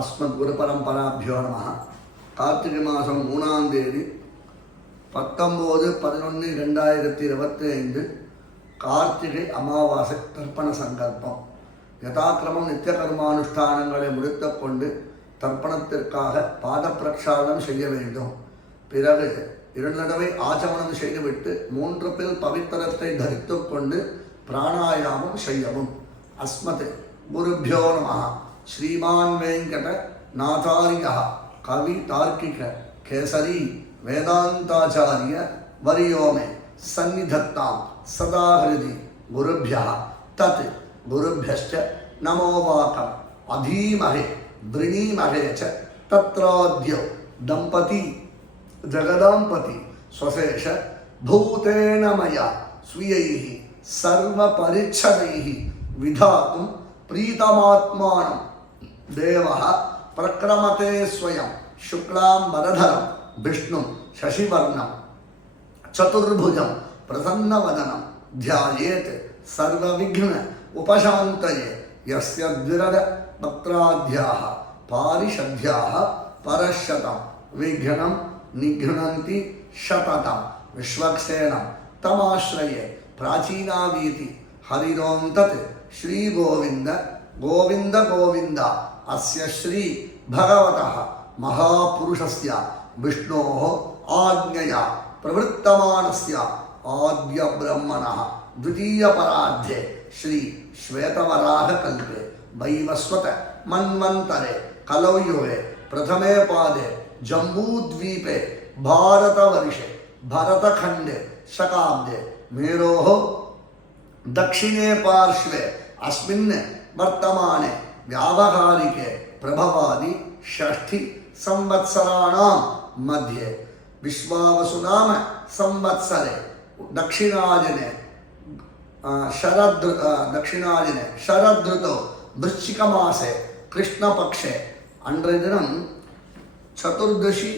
அஸ்மத்குருபரம்பராபியோ நம. கார்த்திகை மாதம் 3ஆம் தேதி 19/11/2025 கார்த்திகை அமாவாசை தர்ப்பண சங்கல்பம். யதாக்கிரமம் நித்திய கர்மானுஷ்டானங்களை முடித்து கொண்டு தர்ப்பணத்திற்காக பாத பிரக்ஷாலனம் செய்ய வேண்டும். பிறகு 2 தடவை ஆச்சமனம் செய்துவிட்டு 3 பில் பவித்திரத்தை தரித்து கொண்டு பிராணாயாமம் செய்யவும். அஸ்மத் குருபியோ நம. ஸ்ரீமான் வெங்கட நாதாரிய கவி தார்க்கிக கேசரி வேதாந்தாச்சாரிய வரியோமே சந்நிதத்தாம் சதா ஹிருதி குருபியா தத் குருபியஸ்ச நமோ வாகம் அதீமஹே வ்ருணீமஹே ச தத்ராத்யோ தம்பதி ஜகதாம்பதி ஸ்வசேஷ பூதேன மயா ஸ்வீயைஹ சர்வ பரிச்சதைஹ விதாத்தும் பிரீதமாத்மானம் தேவः பிரக்ரமதே ஸ்வயம் சுக்லாம் வரதரம் விஷ்ணும் சசிவர்ணம் சதுர்புஜம் பிரசன்னவதனம் த்யாயேத் சர்வவிக்ன உபசாந்தயே யஸ்ய த்விரத பக்ராத்யாः பாரிஷத்யாः பரஷதம் விக்னம் நிக்னந்தி சததம் விஸ்வக்சேனம் தமாஸ்ரயே பிராச்சீனாவீதி ஹரிரோம் தத் ஸ்ரீ கோவிந்த கோவிந்த கோவிந்த அஸ்ய ஸ்ரீ பகவதः மகாபுருஷஸ்ய விஷ்ணோः ஆக்ஞயா பிரவృత్తமானஸ்ய ஆத்ய பிரம்மணः द्वितीय परार्धे श्री श्वेतवराह कल्पे वैवस्वत मन्वन्तरे कलौयुगे प्रथमे पादे जम्बूद्वीपे भारतवर्षे भरतखंडे शकाब्दे मेरोः दक्षिणे पार्श्वे अस्मिन् वर्तमाने व्यावहारिके प्रभवादि षष्ठी संवत्सराणां मध्ये विश्वावसुनाम संवत्सरे दक्षिणायने शरदृतौ वृश्चिकमासे कृष्णपक्षे அன்றைய தினம் சதுர்தசி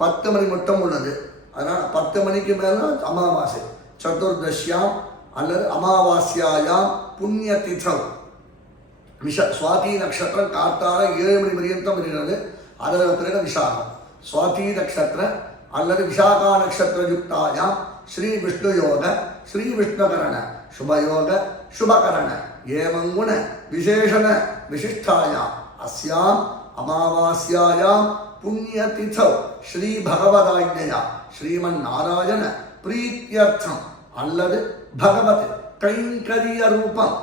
10 மணி மட்டும் உள்ளது. அதனால் 10 மணிக்கு மேலே அமாவாசை. சதுர்தசியாம் அல்லது அமாவாஸ்யாயாம் புண்ணிய திதௌ சுவாதி நட்சத்திரம் காத்தால 7 மணி பரியந்தம் இருக்கிறது. அதற்கு பிறகு விசாகம். சுவாதி நட்சத்திர அல்லது விசாகா நட்சத்திர யுக்தாயாம் ஸ்ரீ விஷ்ணு யோக ஸ்ரீ விஷ்ணுகரண சுபயோக சுபகரண ஏவங்குண விசேஷண விசிஷ்டாயாம் அஸ்யாம் அமாவாஸ்யாயாம் புண்ணிய திதௌ ஸ்ரீ பகவதாஜ்ஞயா ஸ்ரீமன் நாராயண பிரீத்தியர்த்தம் அல்லது பகவத் கைங்கரிய ரூபம்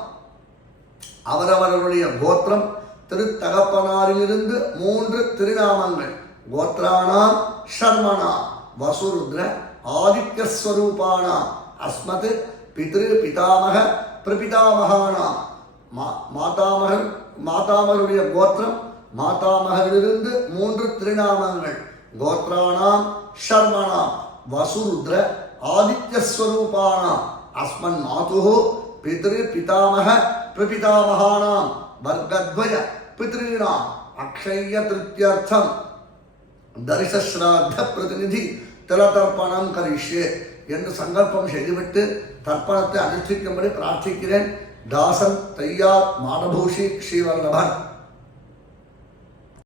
அவரவர்களுடைய கோத்திரம் திருத்தகப்பனாரிலிருந்து 3 திருநாமங்கள் கோத்ராணாம் ஷர்மணா வசுருத்ர ஆதித்யஸ்வரூபாணாம் அஸ்மத் பித்ரு பிதாமக பிரபிதாமகானாம் மாதாமகருடைய கோத்திரம் மாதாமகரிலிருந்து 3 திருநாமங்கள் கோத்ராணாம் ஷர்மணாம் வசுருத்ர ஆதித்யஸ்வரூபாணாம் அஸ்மன் மாதுஹு பித்ரு பிதாமக பிரபிதாமகானாம் வர்க்கத்வய பித்ருணாம் அக்ஷய திருப்தியர்த்தம் தரிசஸ்ராத்த பிரதிநிதி திலதர்ப்பணம் கரிஷ்யே என்று சங்கல்பம் செய்துவிட்டு தர்ப்பணத்தை அனுஷ்டிக்கும்படி பிரார்த்திக்கிறேன். தாசன் தையார் மாடபூஷி ஸ்ரீவல்லபன்.